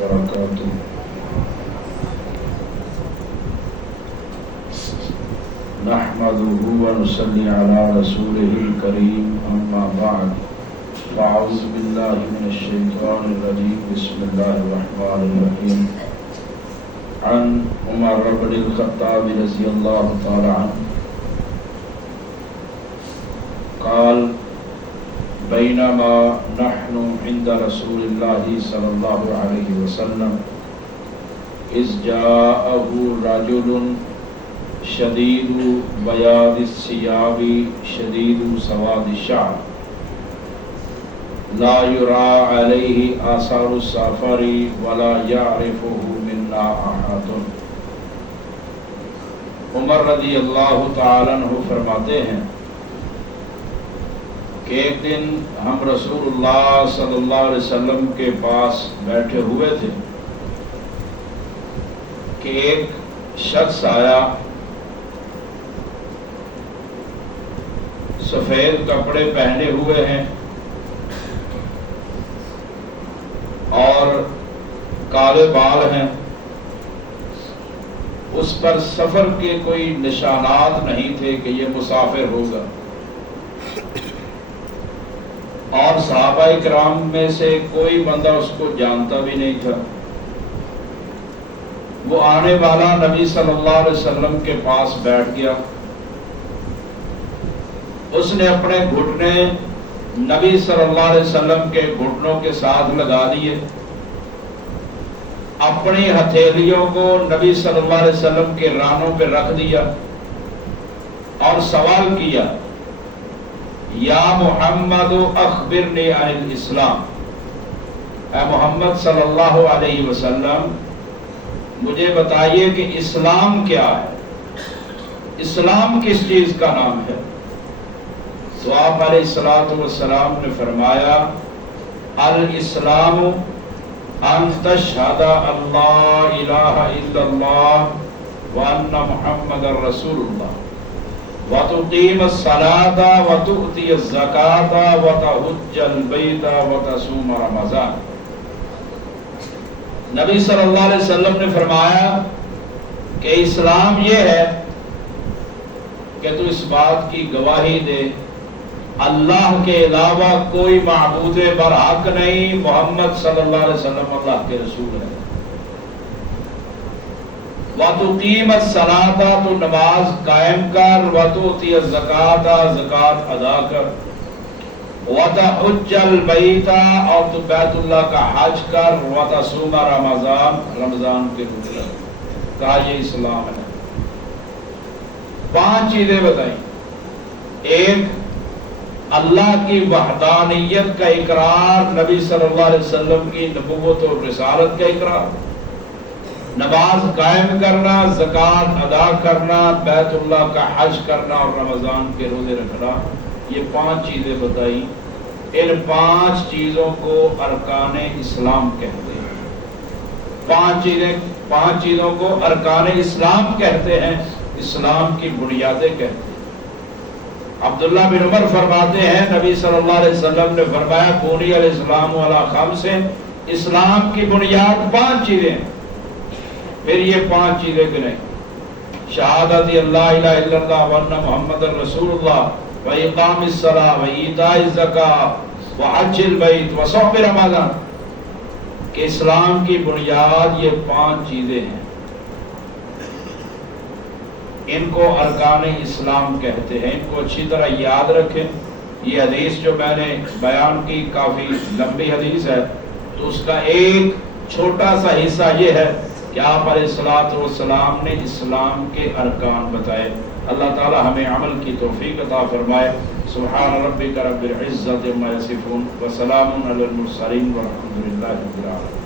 وبركاته. نحمده ونصلي على رسوله الكريم أما بعد فأعوذ بالله من الشيطان الرجيم بسم الله الرحمن الرحيم. عن عمر بن الخطاب رضي الله تعالى عنه قال بينما نحن عند رسول الله صلى الله عليه وسلم إذ جاءه رجل شديد بياض الثياب شديد سواد الشعر لا يرى عليه آثار السفر ولا يعرفه منا أحد. عمر رضی اللہ تعالیٰ عنہ فرماتے ہیں کہ ایک دن ہم رسول اللہ صلی اللہ علیہ وسلم کے پاس بیٹھے ہوئے تھے کہ ایک شخص آیا، سفید کپڑے پہنے ہوئے ہیں اور کالے بال ہیں، اس پر سفر کے کوئی نشانات نہیں تھے کہ یہ مسافر ہوگا، اور صحابہ کرام میں سے کوئی بندہ اس کو جانتا بھی نہیں تھا. وہ آنے والا نبی صلی اللہ علیہ وسلم کے پاس بیٹھ گیا. اس نے اپنے گھٹنے نبی صلی اللہ علیہ وسلم کے گھٹنوں کے ساتھ لگا دیے، اپنی ہتھیلیوں کو نبی صلی اللہ علیہ وسلم کے رانوں پہ رکھ دیا اور سوال کیا، یا محمد اخبرنی عن الاسلام، اے محمد صلی اللہ علیہ وسلم مجھے بتائیے کہ اسلام کیا ہے، اسلام کس چیز کا نام ہے؟ تو آپ علیہ الصلوۃ والسلام نے فرمایا، الاسلام ان تشہد ان لا الہ الا اللہ وان محمد رسول اللہ وَتُقِيمَ الصَّلَاةَ وَتُؤْتِيَ الزَّكَاةَ وَتَحُجَّ الْبَيْتَ وَتَصُومَ رَمَضَانَ. نبی صلی اللہ علیہ وسلم نے فرمایا کہ اسلام یہ ہے کہ تو اس بات کی گواہی دے اللہ کے علاوہ کوئی معبود برحق نہیں، محمد صلی اللہ علیہ وسلم اللہ کے رسول ہے. وَتُقِيمَ الصَّلَاةَ تو نماز قائم کر، وَتُؤْتِيَ الزَّكَاةَ زکوٰۃ ادا کر، وَتَحُجَّ الْبَيْتَ اور تو بیت اللہ کا حج کر، وَتَصُومَ رمضان رمضان کے روزے رکھ. کہا یہ اسلام ہے. 5 چیزیں بتائیں. ایک، اللہ کی وحدانیت کا اقرار، نبی صلی اللہ علیہ وسلم کی نبوت اور رسالت کا اقرار، نماز قائم کرنا، زکوٰۃ ادا کرنا، بیت اللہ کا حج کرنا اور رمضان کے روزے رکھنا. یہ 5 چیزیں بتائی. ان 5 چیزوں کو ارکان اسلام کہتے ہیں. 5 چیزوں کو ارکان اسلام کہتے ہیں، اسلام کی بنیادیں کہتے ہیں. عبداللہ بن عمر فرماتے ہیں نبی صلی اللہ علیہ وسلم نے فرمایا، بنی الاسلام علی 5، اسلام کی بنیاد 5 چیزیں ہیں. پھر یہ 5 چیزیں گنیں: شہادت اللہ الہ الا اللہ وان محمد رسول اللہ واقام الصلاۃ وایتاء الزکاۃ وحج البیت وصوم رمضان. کہ اسلام کی بنیاد یہ 5 چیزیں ہیں. ان کو ارکان اسلام کہتے ہیں. ان کو اچھی طرح یاد رکھیں. یہ حدیث جو میں نے بیان کی کافی لمبی حدیث ہے، تو اس کا ایک چھوٹا سا حصہ یہ ہے کہ آپ علیہ الصلوۃ والسلام نے اسلام کے ارکان بتائے. اللہ تعالی ہمیں عمل کی توفیق عطا فرمائے. سبحان ربک رب العزۃ عما یصفون وسلام علی المرسلین والحمد للہ رب العالمین.